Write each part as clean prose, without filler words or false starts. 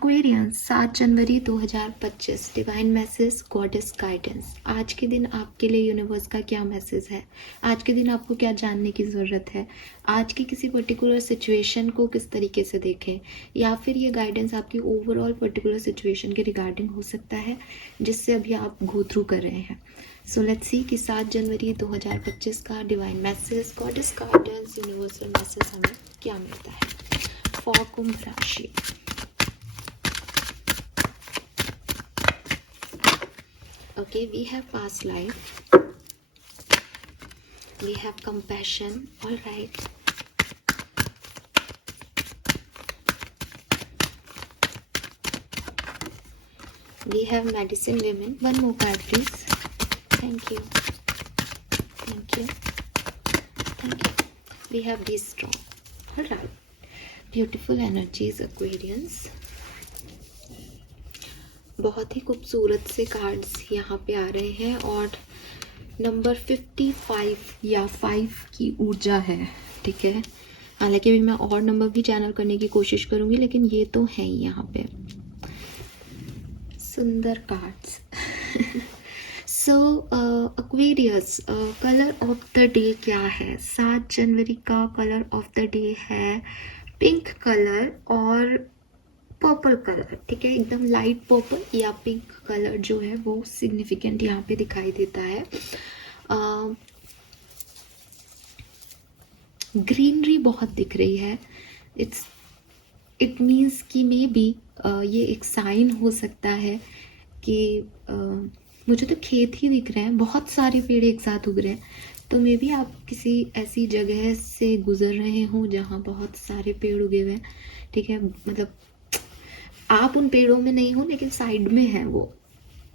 Aquarians 7 जनवरी 2025 divine message goddess guidance. आज के दिन आपके लिए यूनिवर्स का क्या मैसेज है? आज के दिन आपको क्या जानने की ज़रूरत है? आज की किसी पर्टिकुलर सिचुएशन को किस तरीके से देखें, या फिर ये गाइडेंस आपकी ओवरऑल पर्टिकुलर सिचुएशन के रिगार्डिंग हो सकता है जिससे अभी आप गो थ्रू कर रहे हैं। सो लेट्स सी कि 7 जनवरी 2025 का divine message goddess guidance universal message हमें क्या मिलता है फॉर कुंभ राशि। Okay, we have past life, we have compassion, all right. We have medicine women. One more card please. Thank you, thank you, thank you. We have be strong, all right. Beautiful energies Aquarians. बहुत ही खूबसूरत से cards यहाँ पे आ रहे हैं और number 55 या 5 की ऊर्जा है, ठीक है। हालांकि अभी मैं और नंबर भी चैनल करने की कोशिश करूँगी, लेकिन ये तो है ही यहाँ पे सुंदर cards. So Aquarius, colour of the day क्या है? 7 जनवरी का कलर ऑफ द डे है पिंक कलर और पर्पल कलर, ठीक है। एकदम लाइट पर्पल या पिंक कलर जो है वो सिग्निफिकेंट यहाँ पे दिखाई देता है। ग्रीनरी बहुत दिख रही है। इट मीन्स कि मे बी ये एक साइन हो सकता है कि मुझे तो खेत ही दिख रहे हैं, बहुत सारे पेड़ एक साथ उग रहे हैं, तो मे बी आप किसी ऐसी जगह से गुजर रहे हों जहाँ बहुत सारे पेड़ उगे हुए हैं, ठीक है। मतलब आप उन पेड़ों में नहीं हो लेकिन साइड में है वो,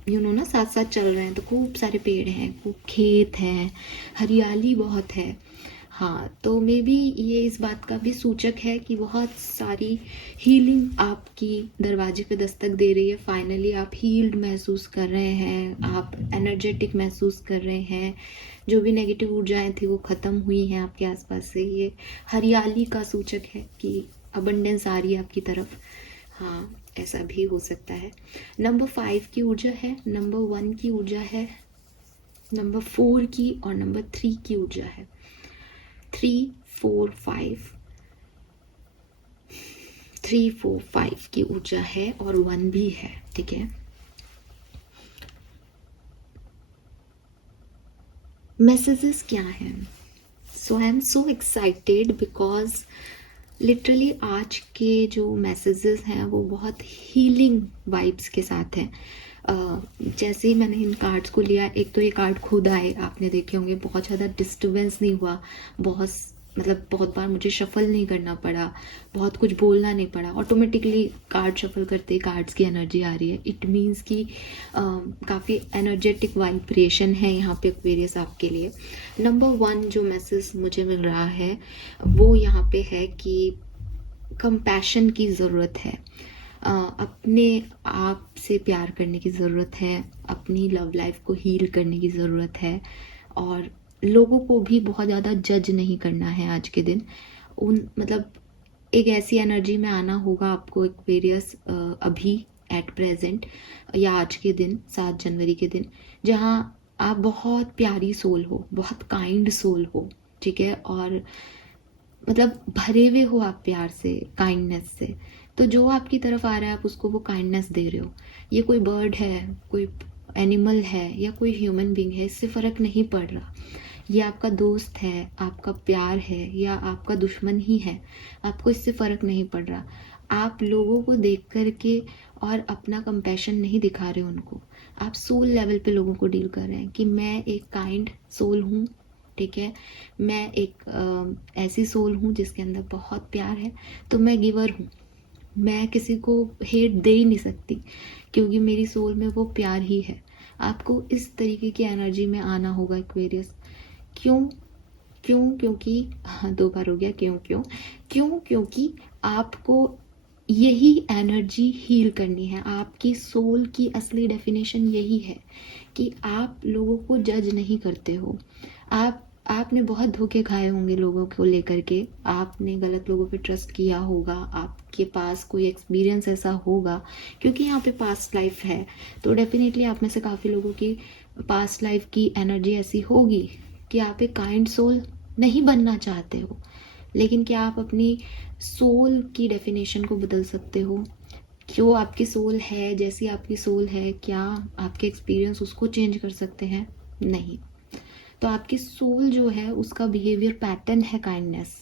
ना साथ साथ चल रहे हैं, तो खूब सारे पेड़ हैं, खूब खेत हैं, हरियाली बहुत है। हाँ, तो मे बी ये इस बात का भी सूचक है कि बहुत सारी हीलिंग आपकी दरवाजे पे दस्तक दे रही है। फाइनली आप हील्ड महसूस कर रहे हैं, आप एनर्जेटिक महसूस कर रहे हैं, जो भी नेगेटिव ऊर्जाएं थी वो ख़त्म हुई हैं आपके आसपास से। ये हरियाली का सूचक है कि अबंडेंस आ रही है आपकी तरफ। हाँ, ऐसा भी हो सकता है। नंबर 5 की ऊर्जा है, नंबर 1 की ऊर्जा है, नंबर 4 की और नंबर 3 की ऊर्जा है। 3, 4, 5, 3, 4, 5 की ऊर्जा है और 1 भी है, ठीक है। मैसेजेस क्या हैं? So I am so excited because literally आज के जो मैसेजेस हैं वो बहुत हीलिंग वाइब्स के साथ हैं। जैसे ही मैंने इन कार्ड्स को लिया, एक तो ये कार्ड खुद आए, आपने देखे होंगे, बहुत ज़्यादा डिस्टर्बेंस नहीं हुआ, बहुत बार मुझे शफल नहीं करना पड़ा, बहुत कुछ बोलना नहीं पड़ा, ऑटोमेटिकली कार्ड शफल करते कार्ड्स की एनर्जी आ रही है। इट मीन्स कि काफ़ी एनर्जेटिक वाइब्रेशन है यहाँ पे एक्वेरियस आपके लिए। नंबर 1 जो मैसेज मुझे मिल रहा है वो यहाँ पे है कि कंपैशन की ज़रूरत है, अपने आप से प्यार करने की ज़रूरत है, अपनी लव लाइफ को हील करने की ज़रूरत है, और लोगों को भी बहुत ज़्यादा जज नहीं करना है आज के दिन। एक ऐसी एनर्जी में आना होगा आपको एक्वेरियस अभी एट प्रेजेंट या आज के दिन 7 जनवरी के दिन, जहाँ आप बहुत प्यारी सोल हो, बहुत काइंड सोल हो, ठीक है, और भरे हुए हो आप प्यार से, काइंडनेस से। तो जो आपकी तरफ आ रहा है आप उसको वो काइंडनेस दे रहे हो। ये कोई बर्ड है, कोई एनिमल है या कोई ह्यूमन बीइंग है, इससे फ़र्क नहीं पड़ रहा। ये आपका दोस्त है, आपका प्यार है या आपका दुश्मन ही है, आपको इससे फ़र्क नहीं पड़ रहा। आप लोगों को देख कर के और अपना कंपैशन नहीं दिखा रहे उनको, आप सोल लेवल पे लोगों को डील कर रहे हैं कि मैं एक काइंड सोल हूँ, ठीक है, मैं एक ऐसी सोल हूँ जिसके अंदर बहुत प्यार है, तो मैं गिवर हूँ, मैं किसी को हेट दे ही नहीं सकती क्योंकि मेरी सोल में वो प्यार ही है। आपको इस तरीके की एनर्जी में आना होगा एक्वेरियस। क्योंकि हाँ, 2 बार हो गया क्योंकि आपको यही एनर्जी हील करनी है। आपकी सोल की असली डेफिनेशन यही है कि आप लोगों को जज नहीं करते हो, आप आपने बहुत धोखे खाए होंगे लोगों को लेकर के, आपने गलत लोगों पे ट्रस्ट किया होगा, आपके पास कोई एक्सपीरियंस ऐसा होगा, क्योंकि यहाँ पे पास्ट लाइफ है। तो डेफिनेटली आप में से काफ़ी लोगों की पास्ट लाइफ की एनर्जी ऐसी होगी कि आप एक काइंड सोल नहीं बनना चाहते हो, लेकिन क्या आप अपनी सोल की डेफिनेशन को बदल सकते हो? जो आपकी सोल है, जैसी आपकी सोल है, क्या आपके एक्सपीरियंस उसको चेंज कर सकते हैं? नहीं। तो आपकी सोल जो है उसका बिहेवियर पैटर्न है काइंडनेस,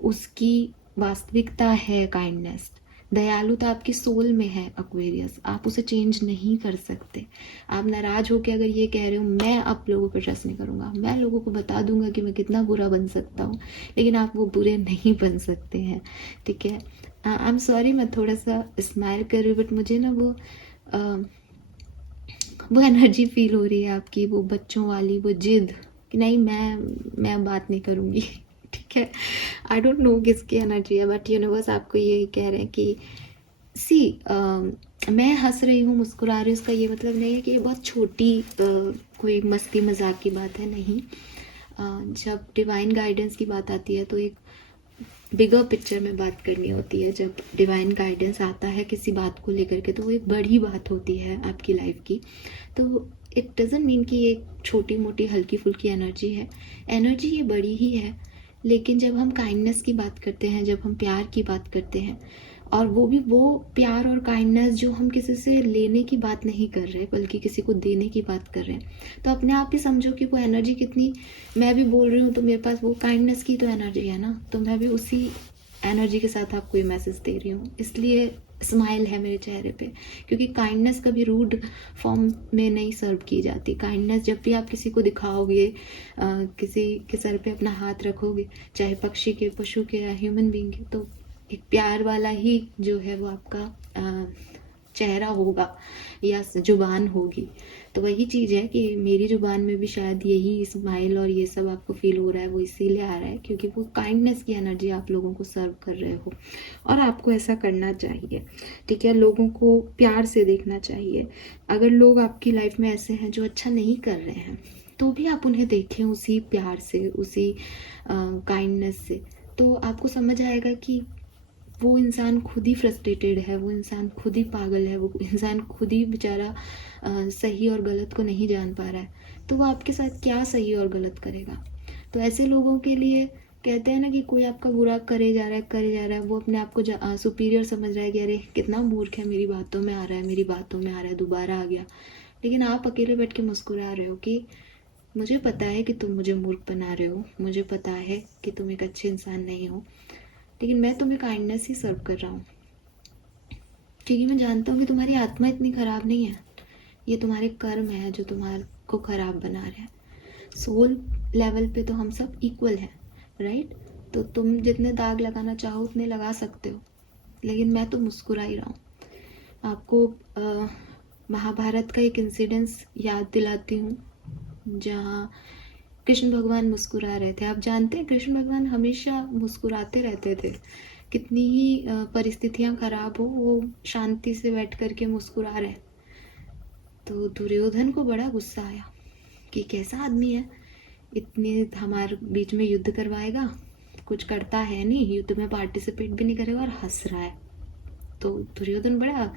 उसकी वास्तविकता है काइंडनेस। दयालुता आपकी सोल में है एक्वेरियस, आप उसे चेंज नहीं कर सकते। आप नाराज होकर अगर ये कह रहे हो मैं अब लोगों पर ट्रस्ट नहीं करूँगा, मैं लोगों को बता दूंगा कि मैं कितना बुरा बन सकता हूँ, लेकिन आप वो बुरे नहीं बन सकते हैं। ठीक है, आई एम सॉरी मैं थोड़ा सा स्माइल कर रही हूँ, बट मुझे ना वो एनर्जी फील हो रही है आपकी, वो बच्चों वाली वो जिद कि नहीं मैं अब बात नहीं करूँगी। ठीक है, आई डोंट नो किसकी एनर्जी है, बट यूनिवर्स आपको ये कह रहे हैं कि सी मैं हंस रही हूँ, मुस्कुरा रही हूँ, उसका ये मतलब नहीं है कि ये बहुत छोटी कोई मस्ती मजाक की बात है, नहीं। जब डिवाइन गाइडेंस की बात आती है तो एक बिगर पिक्चर में बात करनी होती है। जब डिवाइन गाइडेंस आता है किसी बात को लेकर के तो वो एक बड़ी बात होती है आपकी लाइफ की। तो इट डजेंट मीन कि ये छोटी मोटी हल्की फुल्की एनर्जी है, एनर्जी ये बड़ी ही है। लेकिन जब हम काइंडनेस की बात करते हैं, जब हम प्यार की बात करते हैं, और वो भी वो प्यार और काइंडनेस जो हम किसी से लेने की बात नहीं कर रहे बल्कि किसी को देने की बात कर रहे हैं, तो अपने आप ही समझो कि वो एनर्जी कितनी, मैं भी बोल रही हूँ तो मेरे पास वो काइंडनेस की तो एनर्जी है ना, तो मैं भी उसी एनर्जी के साथ आपको ये मैसेज दे रही हूँ, इसलिए स्माइल है मेरे चेहरे पे। क्योंकि काइंडनेस कभी रूड फॉर्म में नहीं सर्व की जाती। काइंडनेस जब भी आप किसी को दिखाओगे, किसी के सर पे अपना हाथ रखोगे, चाहे पक्षी के, पशु के या ह्यूमन बीइंग के, तो एक प्यार वाला ही जो है वो आपका चेहरा होगा या जुबान होगी। तो वही चीज़ है कि मेरी जुबान में भी शायद यही स्माइल और ये सब आपको फील हो रहा है, वो इसीलिए आ रहा है क्योंकि वो काइंडनेस की एनर्जी आप लोगों को सर्व कर रहे हो, और आपको ऐसा करना चाहिए। ठीक है, लोगों को प्यार से देखना चाहिए। अगर लोग आपकी लाइफ में ऐसे हैं जो अच्छा नहीं कर रहे हैं, तो भी आप उन्हें देखें उसी प्यार से, उसी काइंडनेस से, तो आपको समझ आएगा कि वो इंसान खुद ही फ्रस्ट्रेटेड है, वो इंसान खुद ही पागल है, वो इंसान खुद ही बेचारा सही और गलत को नहीं जान पा रहा है, तो वो आपके साथ क्या सही और गलत करेगा। तो ऐसे लोगों के लिए कहते हैं ना कि कोई आपका बुरा करे जा रहा है, करे जा रहा है, वो अपने आप को सुपीरियर समझ रहा है कि अरे कितना मूर्ख है, मेरी बातों में आ रहा है, मेरी बातों में आ रहा है, दोबारा आ गया। लेकिन आप अकेले बैठ के मुस्कुरा रहे हो कि मुझे पता है कि तुम मुझे मूर्ख बना रहे हो, मुझे पता है कि तुम एक अच्छे इंसान नहीं हो, लेकिन मैं तुम्हें काइंडनेस ही सर्व कर रहा हूँ, क्योंकि मैं जानता हूँ कि तुम्हारी आत्मा इतनी ख़राब नहीं है, ये तुम्हारे कर्म है जो तुम्हारे को ख़राब बना रहे हैं। सोल लेवल पे तो हम सब इक्वल हैं, राइट? तो तुम जितने दाग लगाना चाहो उतने लगा सकते हो, लेकिन मैं तो मुस्कुरा ही रहा हूँ। आपको महाभारत का एक इंसिडेंस याद दिलाती हूँ जहाँ कृष्ण भगवान मुस्कुरा रहे थे। आप जानते हैं कृष्ण भगवान हमेशा मुस्कुराते रहते थे, कितनी ही परिस्थितियाँ खराब हो वो शांति से बैठ कर के मुस्कुरा रहे। तो दुर्योधन को बड़ा गुस्सा आया कि कैसा आदमी है, इतने हमारे बीच में युद्ध करवाएगा, कुछ करता है नहीं, युद्ध में पार्टिसिपेट भी नहीं करेगा और हंस रहा है। तो दुर्योधन बड़ा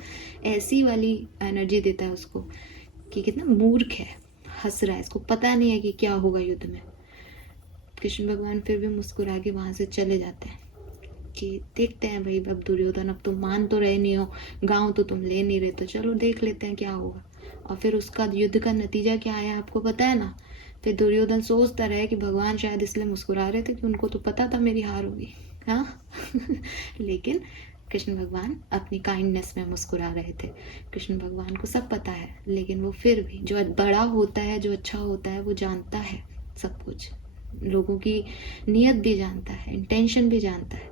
ऐसी वाली एनर्जी देता है उसको कि कितना मूर्ख है, हंस रहा है, इसको पता नहीं है कि क्या होगा युद्ध में। कृष्ण भगवान फिर भी मुस्कुरा के वहाँ से चले जाते हैं कि देखते हैं भाई, अब दुर्योधन अब तुम मान तो रहे नहीं हो, गाँव तो तुम ले नहीं रहे, तो चलो देख लेते हैं क्या होगा। और फिर उसका युद्ध का नतीजा क्या आया आपको पता है ना। फिर दुर्योधन सोचता रहे कि भगवान शायद इसलिए मुस्कुरा रहे थे कि उनको तो पता था मेरी हार होगी, हाँ। लेकिन कृष्ण भगवान अपनी काइंडनेस में मुस्कुरा रहे थे। कृष्ण भगवान को सब पता है, लेकिन वो फिर भी, जो बड़ा होता है, जो अच्छा होता है, वो जानता है सब कुछ, लोगों की नीयत भी जानता है, इंटेंशन भी जानता है,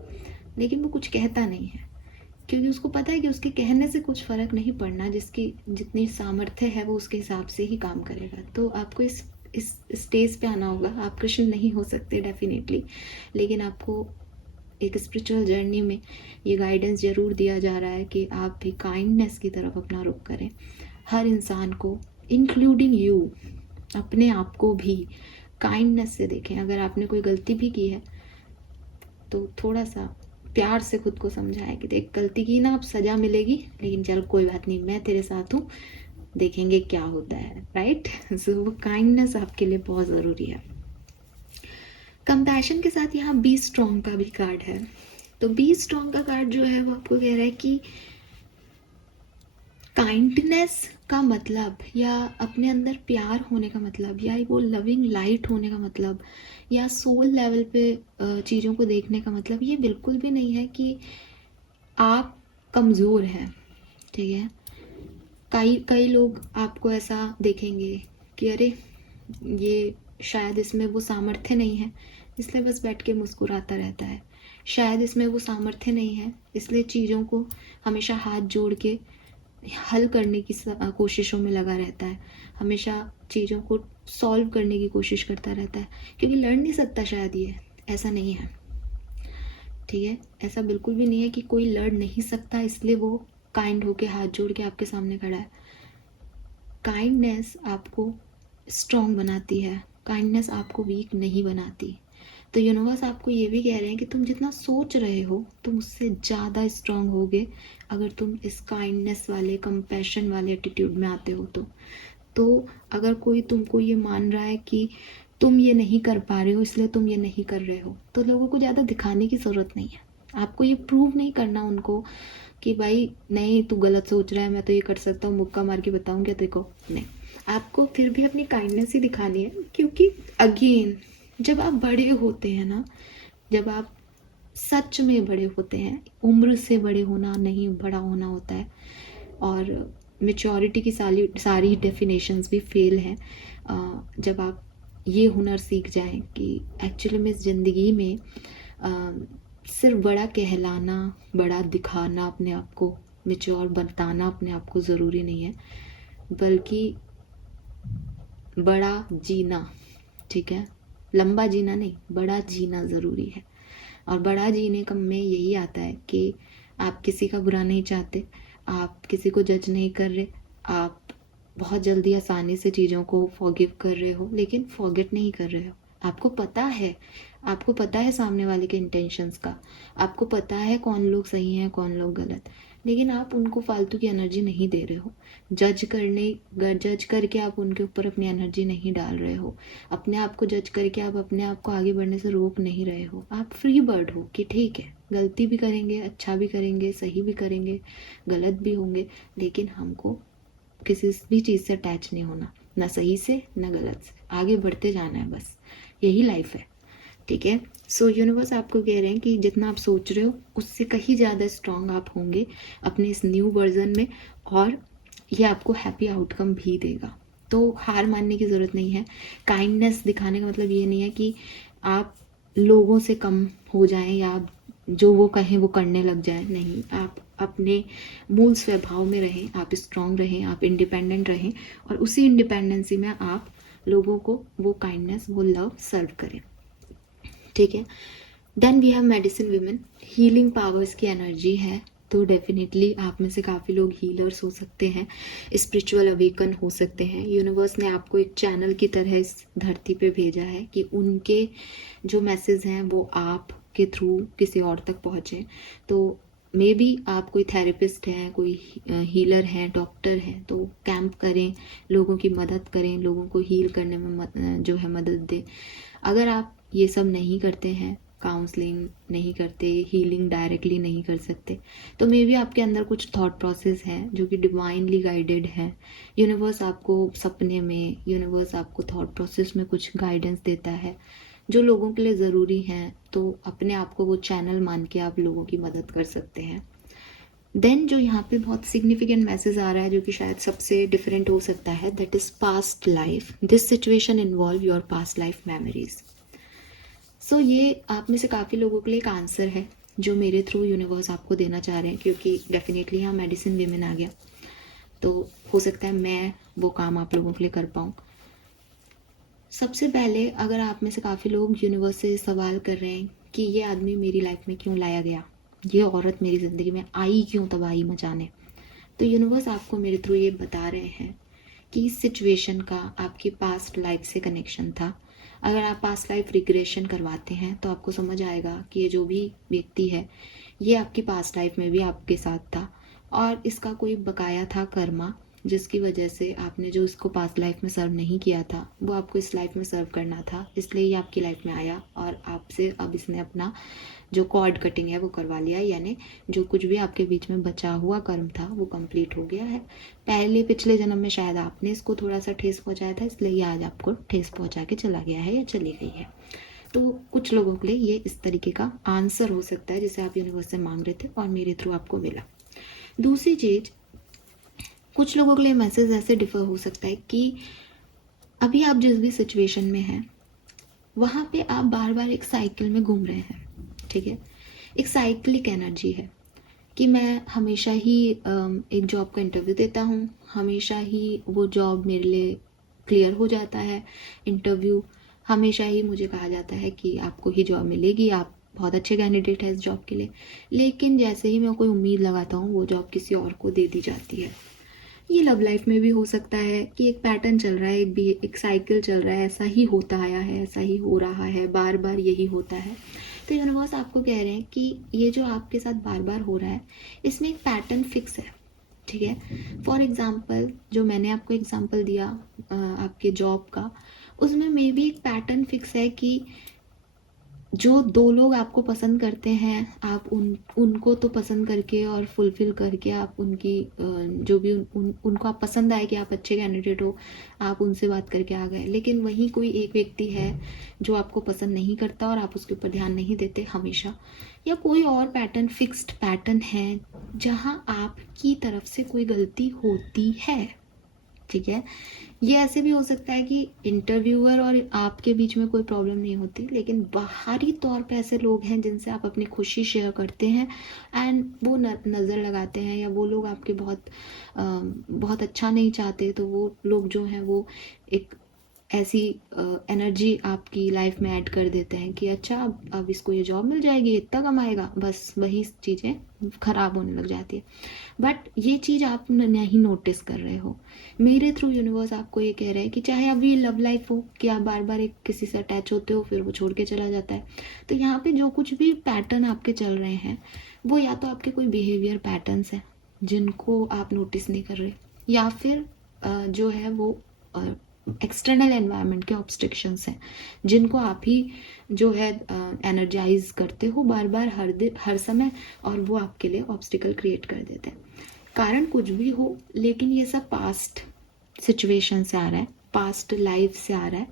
लेकिन वो कुछ कहता नहीं है क्योंकि उसको पता है कि उसके कहने से कुछ फ़र्क नहीं पड़ना, जिसकी जितनी सामर्थ्य है वो उसके हिसाब से ही काम करेगा। तो आपको इस स्टेज पे आना होगा। आप कृष्ण नहीं हो सकते डेफिनेटली, लेकिन आपको एक स्पिरिचुअल जर्नी में ये गाइडेंस ज़रूर दिया जा रहा है कि आप भी काइंडनेस की तरफ अपना रुख करें। हर इंसान को, इंक्लूडिंग यू, अपने आप को भी काइंडनेस से देखें। अगर आपने कोई गलती भी की है तो थोड़ा सा प्यार से खुद को समझाएं कि देख गलती की ना, अब सज़ा मिलेगी, लेकिन चल कोई बात नहीं, मैं तेरे साथ हूँ, देखेंगे क्या होता है, राइट। सो वो काइंडनेस आपके लिए बहुत ज़रूरी है। कंपैशन के साथ यहाँ बी स्ट्रॉन्ग का भी कार्ड है। तो बी स्ट्रॉन्ग का कार्ड जो है वो आपको कह रहा है कि काइंडनेस का मतलब, या अपने अंदर प्यार होने का मतलब, या वो लविंग लाइट होने का मतलब, या सोल लेवल पे चीज़ों को देखने का मतलब, ये बिल्कुल भी नहीं है कि आप कमज़ोर हैं, ठीक है। कई कई लोग आपको ऐसा देखेंगे कि अरे ये शायद इसमें वो सामर्थ्य नहीं है, इसलिए बस बैठ के मुस्कुराता रहता है। शायद इसमें वो सामर्थ्य नहीं है, इसलिए चीज़ों को हमेशा हाथ जोड़ के हल करने की कोशिशों में लगा रहता है, हमेशा चीज़ों को सॉल्व करने की कोशिश करता रहता है, क्योंकि लड़ नहीं सकता शायद ये, ऐसा नहीं है, ठीक है। ऐसा बिल्कुल भी नहीं है कि कोई लड़ नहीं सकता इसलिए वो काइंड होके हाथ जोड़ के आपके सामने खड़ा है। काइंडनेस आपको स्ट्रॉन्ग बनाती है, काइंडनेस आपको वीक नहीं बनाती। तो यूनिवर्स आपको ये भी कह रहे हैं कि तुम जितना सोच रहे हो तुम उससे ज़्यादा स्ट्रॉन्ग होगे अगर तुम इस काइंडनेस वाले, कंपैशन वाले एटीट्यूड में आते हो तो अगर कोई तुमको ये मान रहा है कि तुम ये नहीं कर पा रहे हो इसलिए तुम ये नहीं कर रहे हो, तो लोगों को ज़्यादा दिखाने की ज़रूरत नहीं है। आपको ये प्रूव नहीं करना उनको कि भाई नहीं तू गलत सोच रहा है, मैं तो ये कर सकता हूँ, मुक्का मार के बताऊँगा तेरे को, नहीं। आपको फिर भी अपनी काइंडनेस ही दिखानी है, क्योंकि अगेन जब आप बड़े होते हैं ना, जब आप सच में बड़े होते हैं, उम्र से बड़े होना नहीं, बड़ा होना होता है। और मेच्योरिटी की सारी डेफिनेशंस भी फेल हैं जब आप ये हुनर सीख जाएं कि एक्चुअली में इस ज़िंदगी में सिर्फ बड़ा कहलाना, बड़ा दिखाना अपने आप को, मेच्योर बताना अपने आप को ज़रूरी नहीं है, बल्कि बड़ा जीना, ठीक है। लंबा जीना नहीं, बड़ा जीना ज़रूरी है। और बड़ा जीने का में यही आता है कि आप किसी का बुरा नहीं चाहते, आप किसी को जज नहीं कर रहे, आप बहुत जल्दी आसानी से चीज़ों को फॉरगिव कर रहे हो, लेकिन फॉरगेट नहीं कर रहे हो। आपको पता है सामने वाले के इंटेंशंस का, आपको पता है कौन लोग सही हैं कौन लोग गलत, लेकिन आप उनको फालतू की एनर्जी नहीं दे रहे हो। जज करके आप उनके ऊपर अपनी एनर्जी नहीं डाल रहे हो, अपने आप को जज करके आप अपने आप को आगे बढ़ने से रोक नहीं रहे हो। आप फ्री बर्ड हो कि ठीक है, गलती भी करेंगे, अच्छा भी करेंगे, सही भी करेंगे, गलत भी होंगे, लेकिन हमको किसी भी चीज़ से अटैच नहीं होना, ना सही से ना गलत से, आगे बढ़ते जाना है, बस यही लाइफ है, ठीक है। सो यूनिवर्स आपको कह रहे हैं कि जितना आप सोच रहे हो उससे कहीं ज़्यादा स्ट्रांग आप होंगे अपने इस न्यू वर्जन में, और ये आपको हैप्पी आउटकम भी देगा। तो हार मानने की ज़रूरत नहीं है। काइंडनेस दिखाने का मतलब ये नहीं है कि आप लोगों से कम हो जाएं या आप जो वो कहें वो करने लग जाएं, नहीं। आप अपने मूल स्वभाव में रहें, आप स्ट्रांग रहें, आप इंडिपेंडेंट रहें, और उसी इंडिपेंडेंसी में आप लोगों को वो काइंडनेस, वो लव सर्व करें, ठीक है। Then we have medicine women, healing powers की एनर्जी है। तो डेफिनेटली आप में से काफ़ी लोग हीलर्स हो सकते हैं, स्पिरिचुअल अवेकन हो सकते हैं। यूनिवर्स ने आपको एक चैनल की तरह इस धरती पे भेजा है कि उनके जो मैसेज हैं वो आपके थ्रू किसी और तक पहुँचे। तो मे बी आप कोई थेरेपिस्ट हैं, कोई हीलर हैं, डॉक्टर हैं, तो कैंप करें, लोगों की मदद करें, लोगों को हील करने में जो है मदद दें। अगर आप ये सब नहीं करते हैं, काउंसलिंग नहीं करते, हीलिंग डायरेक्टली नहीं कर सकते, तो मे बी आपके अंदर कुछ थॉट प्रोसेस है जो कि डिवाइनली गाइडेड है। यूनिवर्स आपको सपने में, यूनिवर्स आपको थॉट प्रोसेस में कुछ गाइडेंस देता है जो लोगों के लिए ज़रूरी हैं, तो अपने आप को वो चैनल मान के आप लोगों की मदद कर सकते हैं। देन जो यहाँ पे बहुत सिग्निफिकेंट मैसेज आ रहा है जो कि शायद सबसे डिफरेंट हो सकता है, that is past life, this situation involve your past life memories. So ये आप में से काफ़ी लोगों के लिए एक आंसर है जो मेरे थ्रू यूनिवर्स आपको देना चाह रहे हैं, क्योंकि डेफिनेटली यहाँ मेडिसिन वीमेन आ गया, तो हो सकता है मैं वो काम आप लोगों के लिए कर पाऊँ। सबसे पहले अगर आप में से काफ़ी लोग यूनिवर्स से सवाल कर रहे हैं कि ये आदमी मेरी लाइफ में क्यों लाया गया, ये औरत मेरी ज़िंदगी में आई क्यों तबाही मचाने, तो यूनिवर्स आपको मेरे थ्रू ये बता रहे हैं कि इस सिचुएशन का आपकी पास्ट लाइफ से कनेक्शन था। अगर आप पास्ट लाइफ रिग्रेशन करवाते हैं तो आपको समझ आएगा कि ये जो भी व्यक्ति है ये आपकी पास्ट लाइफ में भी आपके साथ था और इसका कोई बकाया था कर्मा, जिसकी वजह से आपने जो इसको पास्ट लाइफ में सर्व नहीं किया था वो आपको इस लाइफ में सर्व करना था, इसलिए ये आपकी लाइफ में आया और आपसे अब इसने अपना जो कॉर्ड कटिंग है वो करवा लिया, यानी जो कुछ भी आपके बीच में बचा हुआ कर्म था वो कंप्लीट हो गया है। पहले पिछले जन्म में शायद आपने इसको थोड़ा सा ठेस पहुंचाया था, इसलिए ये आज आपको ठेस पहुंचा के चला गया है या चली गई है। तो कुछ लोगों के लिए ये इस तरीके का आंसर हो सकता है जिसे आप यूनिवर्स से मांग रहे थे और मेरे थ्रू आपको मिला। दूसरी चीज, कुछ लोगों के लिए मैसेज ऐसे डिफर हो सकता है कि अभी आप जिस भी सिचुएशन में हैं वहाँ पे आप बार बार एक साइकिल में घूम रहे हैं, ठीक है। एक साइक्लिक एनर्जी है कि मैं हमेशा ही एक जॉब का इंटरव्यू देता हूँ, हमेशा ही वो जॉब मेरे लिए क्लियर हो जाता है, इंटरव्यू हमेशा ही मुझे कहा जाता है कि आपको ही जॉब मिलेगी, आप बहुत अच्छे कैंडिडेट हैं इस जॉब के लिए, लेकिन जैसे ही मैं कोई उम्मीद लगाता हूँ वो जॉब किसी और को दे दी जाती है। ये लव लाइफ में भी हो सकता है कि एक पैटर्न चल रहा है, एक साइकिल चल रहा है, ऐसा ही होता आया है, ऐसा ही हो रहा है, बार बार यही होता है। तो यूनिवर्स आपको कह रहे हैं कि ये जो आपके साथ बार बार हो रहा है इसमें एक पैटर्न फिक्स है, ठीक है। फॉर एग्जाम्पल जो मैंने आपको एग्जाम्पल दिया आपके जॉब का, उसमें मे भी एक पैटर्न फिक्स है कि जो दो लोग आपको पसंद करते हैं आप उनको तो पसंद करके और फुलफिल करके आप उनकी जो भी उनको आप पसंद आए कि आप अच्छे कैंडिडेट हो, आप उनसे बात करके आ गए, लेकिन वहीं कोई एक व्यक्ति है जो आपको पसंद नहीं करता और आप उसके ऊपर ध्यान नहीं देते हमेशा, या कोई और पैटर्न फिक्स्ड पैटर्न है जहां आपकी तरफ से कोई गलती होती है, ठीक है। ये ऐसे भी हो सकता है कि इंटरव्यूअर और आपके बीच में कोई प्रॉब्लम नहीं होती, लेकिन बाहरी तौर पे ऐसे लोग हैं जिनसे आप अपनी खुशी शेयर करते हैं एंड वो नज़र लगाते हैं, या वो लोग आपके बहुत अच्छा नहीं चाहते, तो वो लोग जो हैं वो एक ऐसी एनर्जी आपकी लाइफ में ऐड कर देते हैं कि अच्छा अब इसको ये जॉब मिल जाएगी, इतना कमाएगा, बस वही चीज़ें खराब होने लग जाती है। बट ये चीज़ आप नहीं नोटिस कर रहे हो। मेरे थ्रू यूनिवर्स आपको ये कह रहे हैं कि चाहे अभी लव लाइफ हो कि आप बार बार एक किसी से अटैच होते हो फिर वो छोड़ के चला जाता है, तो यहाँ पे जो कुछ भी पैटर्न आपके चल रहे हैं वो या तो आपके कोई बिहेवियर पैटर्न्स हैं जिनको आप नोटिस नहीं कर रहे, या फिर जो है वो एक्सटर्नल एनवायरनमेंट के ऑब्स्ट्रिक्शंस हैं जिनको आप ही जो है एनर्जाइज करते हो बार बार हर समय, और वो आपके लिए ऑब्स्टिकल क्रिएट कर देते हैं। कारण कुछ भी हो, लेकिन ये सब पास्ट सिचुएशन से आ रहा है, पास्ट लाइफ से आ रहा है,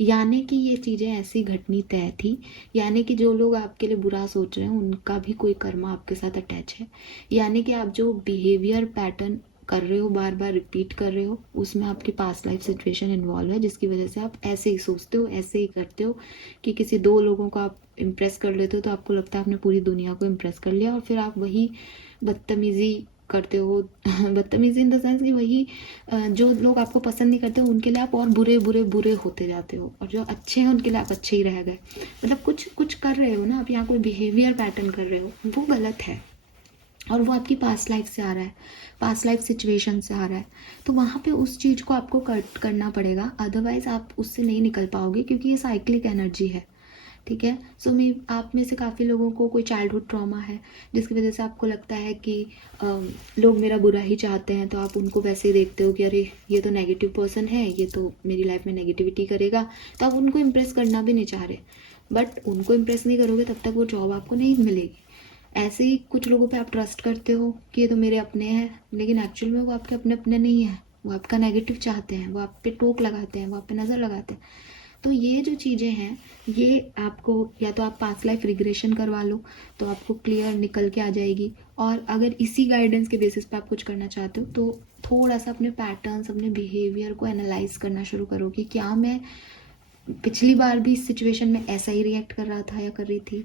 यानी कि ये चीज़ें ऐसी घटनी तय थी, यानी कि जो लोग आपके लिए बुरा सोच रहे हैं उनका भी कोई कर्मा आपके साथ अटैच है, यानी कि आप जो बिहेवियर पैटर्न कर रहे हो, बार बार रिपीट कर रहे हो, उसमें आपकी पास्ट लाइफ सिचुएशन इन्वॉल्व है, जिसकी वजह से आप ऐसे ही सोचते हो, ऐसे ही करते हो कि किसी दो लोगों को आप इम्प्रेस कर लेते हो तो आपको लगता है आपने पूरी दुनिया को इम्प्रेस कर लिया, और फिर आप वही बदतमीजी करते हो बदतमीजी इन द सेंस कि वही जो लोग आपको पसंद नहीं करते उनके लिए आप और बुरे बुरे बुरे होते जाते हो, और जो अच्छे हैं उनके लिए आप अच्छे ही रह गए। मतलब कुछ कुछ कर रहे हो ना आप, यहाँ कोई बिहेवियर पैटर्न कर रहे हो, वो गलत है और वो आपकी पास्ट लाइफ से आ रहा है, पास्ट लाइफ सिचुएशन से आ रहा है, तो वहाँ पे उस चीज़ को आपको कट करना पड़ेगा, अदरवाइज आप उससे नहीं निकल पाओगे, क्योंकि ये साइक्लिक एनर्जी है, ठीक है। सो आप में से काफ़ी लोगों को कोई चाइल्डहुड ट्रॉमा है जिसकी वजह से आपको लगता है कि लोग मेरा बुरा ही चाहते हैं, तो आप उनको वैसे ही देखते हो कि अरे ये तो नेगेटिव पर्सन है, ये तो मेरी लाइफ में नेगेटिविटी करेगा, तो आप उनको इम्प्रेस करना भी नहीं चाह रहे, बट उनको इम्प्रेस नहीं करोगे तब तक वो जॉब आपको नहीं मिलेगी। ऐसे ही कुछ लोगों पे आप ट्रस्ट करते हो कि ये तो मेरे अपने हैं, लेकिन एक्चुअल में वो आपके अपने अपने नहीं हैं, वो आपका नेगेटिव चाहते हैं, वो आप पे टोक लगाते हैं, वो आप पे नज़र लगाते हैं। तो ये जो चीज़ें हैं ये आपको या तो आप पास्ट लाइफ रिग्रेशन करवा लो तो आपको क्लियर निकल के आ जाएगी, और अगर इसी गाइडेंस के बेसिस पे आप कुछ करना चाहते हो तो थोड़ा सा अपने पैटर्न्स, अपने बिहेवियर को एनालाइज करना शुरू करो कि क्या मैं पिछली बार भी इस सिचुएशन में ऐसा ही रिएक्ट कर रहा था या कर रही थी,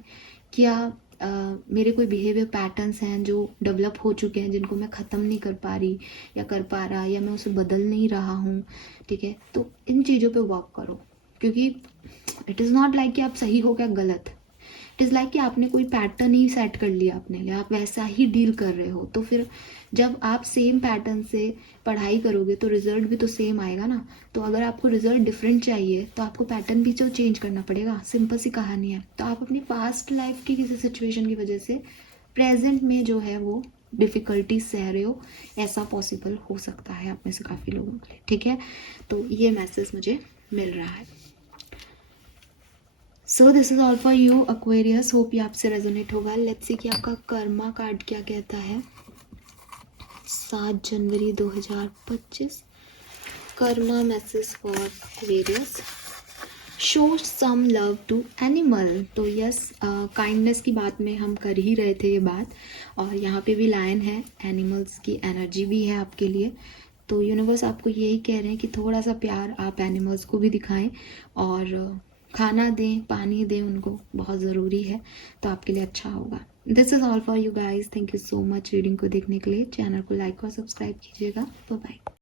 क्या मेरे कोई बिहेवियर पैटर्न्स हैं जो डेवलप हो चुके हैं जिनको मैं ख़त्म नहीं कर पा रही या कर पा रहा, या मैं उसे बदल नहीं रहा हूँ, ठीक है। तो इन चीज़ों पे वर्क करो, क्योंकि इट इज़ नॉट लाइक कि आप सही हो क्या गलत, इट इज़ लाइक कि आपने कोई पैटर्न ही सेट कर लिया अपने लिए, आप वैसा ही डील कर रहे हो। तो फिर जब आप सेम पैटर्न से पढ़ाई करोगे तो रिजल्ट भी तो सेम आएगा ना। तो अगर आपको रिजल्ट डिफरेंट चाहिए तो आपको पैटर्न भी तो चेंज करना पड़ेगा, सिंपल सी कहानी है। तो आप अपनी पास्ट लाइफ की किसी सिचुएशन की वजह से प्रेजेंट में जो है वो डिफ़िकल्टी सह रहे हो, ऐसा पॉसिबल हो सकता है आप में से काफ़ी लोगों के लिए, ठीक है। तो ये मैसेज मुझे मिल रहा है। So this is all for you Aquarius, hope ये आपसे रेजोनेट होगा। लेट्स सी कि आपका कर्मा कार्ड क्या कहता है। 7 जनवरी 2025 karma message for Aquarius. Show some love to animal. तो यस, काइंडनेस की बात में हम कर ही रहे थे ये बात, और यहाँ पे भी लायन है, एनिमल्स की एनर्जी भी है आपके लिए। तो यूनिवर्स आपको यही कह रहे हैं कि थोड़ा सा प्यार आप एनिमल्स को भी दिखाएं, और खाना दें, पानी दें उनको, बहुत ज़रूरी है, तो आपके लिए अच्छा होगा। This is all for you guys, thank you so much reading को देखने के लिए। चैनल को लाइक और सब्सक्राइब कीजिएगा। Bye bye.